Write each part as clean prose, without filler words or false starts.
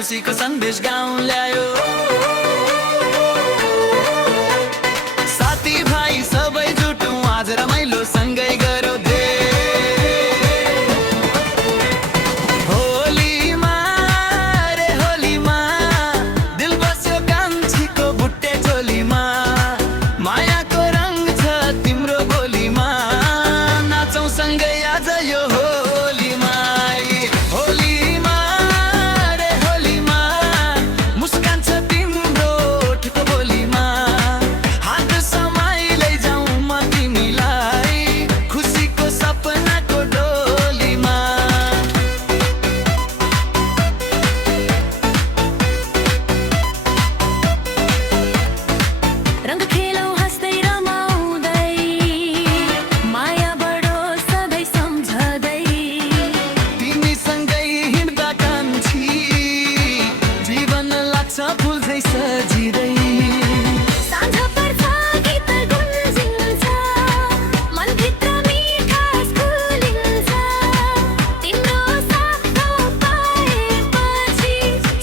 खुसीको सन्देश गाउँ ल्यायो। साथी भाइ सबै जुटौँ आज रमाइलो सँगै गरौँ होलीमा रे होलीमा दिल बस्यो कान्छीको बुट्टे झोलीमा मायाको रङ छ तिम्रो बोलीमा नाचौँ सँगै आज यो होलीमा। होलीमा रे होलीमा मुस्कान छ तिम्रो ओठको बोलीमा हात समाइलै जाउँ म तिमीलाई खुसीको सपनाको डोलीमा। रंग खेलौँ हाँस्दै रमाउँदै माया बढो सधैँ सम्झँदै तिमीसँगै हिँड्दा कान्छी जीवन लाग्छ फुल झै सजिँदै। साँझ पर्छ गीत गुन्जिन्छ मनभित्र मिठास फुलिन्छ तिम्रो साथ पाएपछि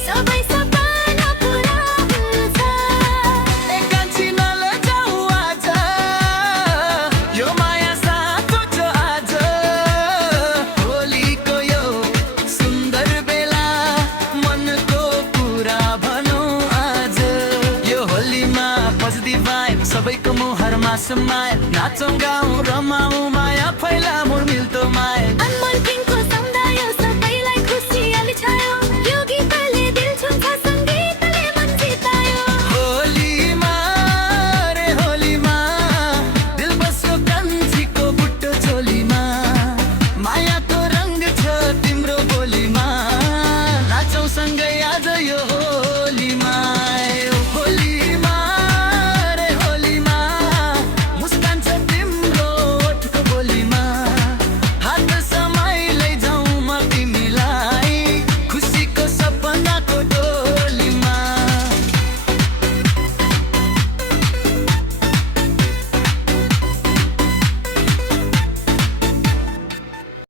सबै सपना पुरा हुन्छ। ए कान्छी नलजाऊ आज यो माया साथो छ आज होलीको यो सुन्दर बेला मनको कुरा भनौँ आज। यो होलीमा पोजिटिभ भाइब सबैको मुहारमा समाए नाचौँ गाउँ रमाउँ माया फैला मुर मिल्दो माया अनमोल